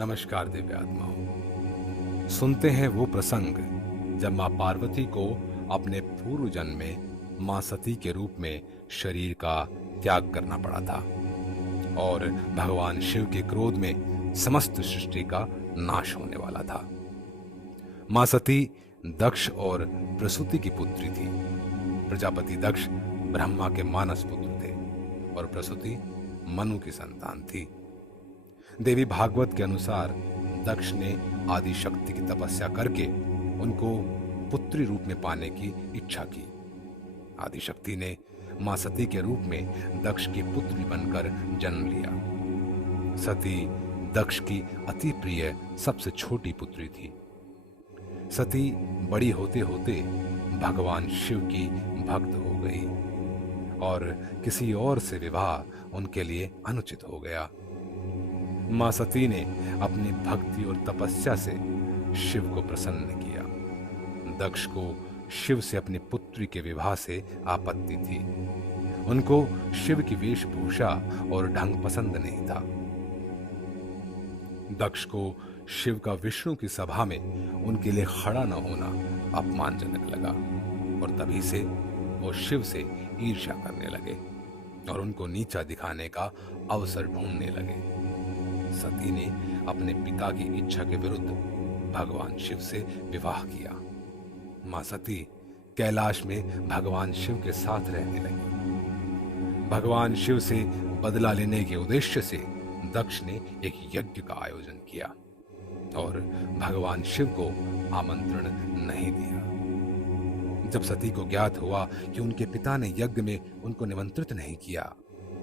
नमस्कार दिव्य आत्माओं। सुनते हैं वो प्रसंग जब माँ पार्वती को अपने पूर्व जन्म में माँ सती के रूप में शरीर का त्याग करना पड़ा था और भगवान शिव के क्रोध में समस्त सृष्टि का नाश होने वाला था। माँ सती दक्ष और प्रसूति की पुत्री थी। प्रजापति दक्ष ब्रह्मा के मानस पुत्र थे और प्रसूति मनु की संतान थी। देवी भागवत के अनुसार दक्ष ने आदि शक्ति की तपस्या करके उनको पुत्री रूप में पाने की इच्छा की। आदि शक्ति ने मां सती के रूप में दक्ष की पुत्री बनकर जन्म लिया। सती दक्ष की अति प्रिय सबसे छोटी पुत्री थी। सती बड़ी होते होते भगवान शिव की भक्त हो गई और किसी और से विवाह उनके लिए अनुचित हो गया। मां सती ने अपनी भक्ति और तपस्या से शिव को प्रसन्न किया। दक्ष को शिव से अपनी पुत्री के विवाह से आपत्ति थी। उनको शिव की वेशभूषा और ढंग पसंद नहीं था। दक्ष को शिव का विष्णु की सभा में उनके लिए खड़ा न होना अपमानजनक लगा और तभी से वो शिव से ईर्ष्या करने लगे और उनको नीचा दिखाने का अवसर ढूंढने लगे। सती ने अपने पिता की इच्छा के विरुद्ध भगवान शिव से विवाह किया। मां सती कैलाश में भगवान शिव के साथ रहने लगी। भगवान शिव से बदला लेने के उद्देश्य से दक्ष ने एक यज्ञ का आयोजन किया और भगवान शिव को आमंत्रण नहीं दिया। जब सती को ज्ञात हुआ कि उनके पिता ने यज्ञ में उनको निमंत्रित नहीं किया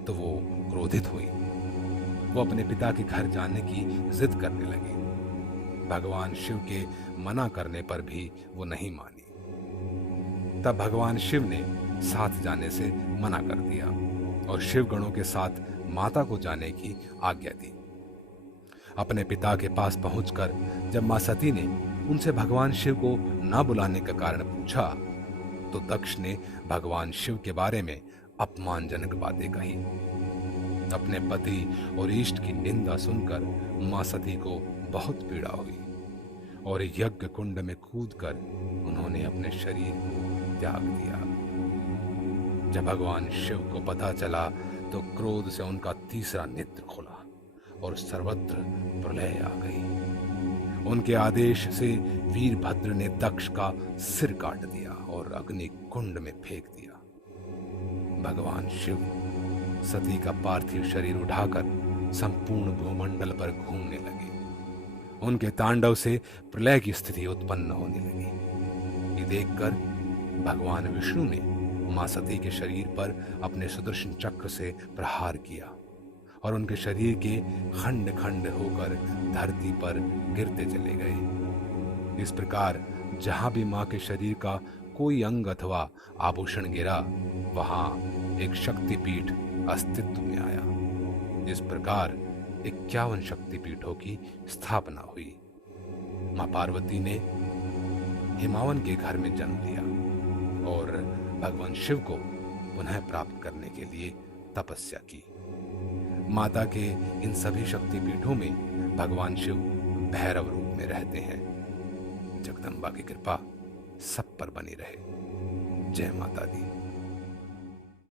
तो वो क्रोधित हुई। वो अपने पिता के घर जाने की जिद करने लगी। भगवान शिव के मना करने पर भी वो नहीं मानी। तब भगवान शिव ने साथ जाने से मना कर दिया और शिव गणों के साथ माता को जाने की आज्ञा दी। अपने पिता के पास पहुंचकर जब मां सती ने उनसे भगवान शिव को न बुलाने का कारण पूछा तो दक्ष ने भगवान शिव के बारे में अपमानजनक बातें कही। अपने पति और इष्ट की निंदा सुनकर मां सती को बहुत पीड़ा हुई और यज्ञ कुंड में कूदकर उन्होंने अपने शरीर को त्याग दिया। जब भगवान शिव को पता चला तो क्रोध से उनका तीसरा नेत्र खुला और सर्वत्र प्रलय आ गई। उनके आदेश से वीरभद्र ने दक्ष का सिर काट दिया और अग्नि कुंड में फेंक दिया। भगवान शिव सती का पार्थिव शरीर उठाकर संपूर्ण भूमंडल पर घूमने लगे। उनके तांडव से प्रलय की स्थिति उत्पन्न होने लगी। ये देखकर भगवान विष्णु ने मां सती के शरीर पर अपने सुदर्शन चक्र से प्रहार किया और उनके शरीर के खंड खंड होकर धरती पर गिरते चले गए। इस प्रकार जहां भी मां के शरीर का कोई अंग अथवा आभूषण गिरा वहां एक शक्तिपीठ अस्तित्व में आया। इस प्रकार 51 शक्तिपीठों की स्थापना हुई। मां पार्वती ने हिमावन के घर में जन्म लिया और भगवान शिव को पुनः प्राप्त करने के लिए तपस्या की। माता के इन सभी शक्तिपीठों में भगवान शिव भैरव रूप में रहते हैं। जगदम्बा की कृपा सब पर बनी रहे। जय माता दी।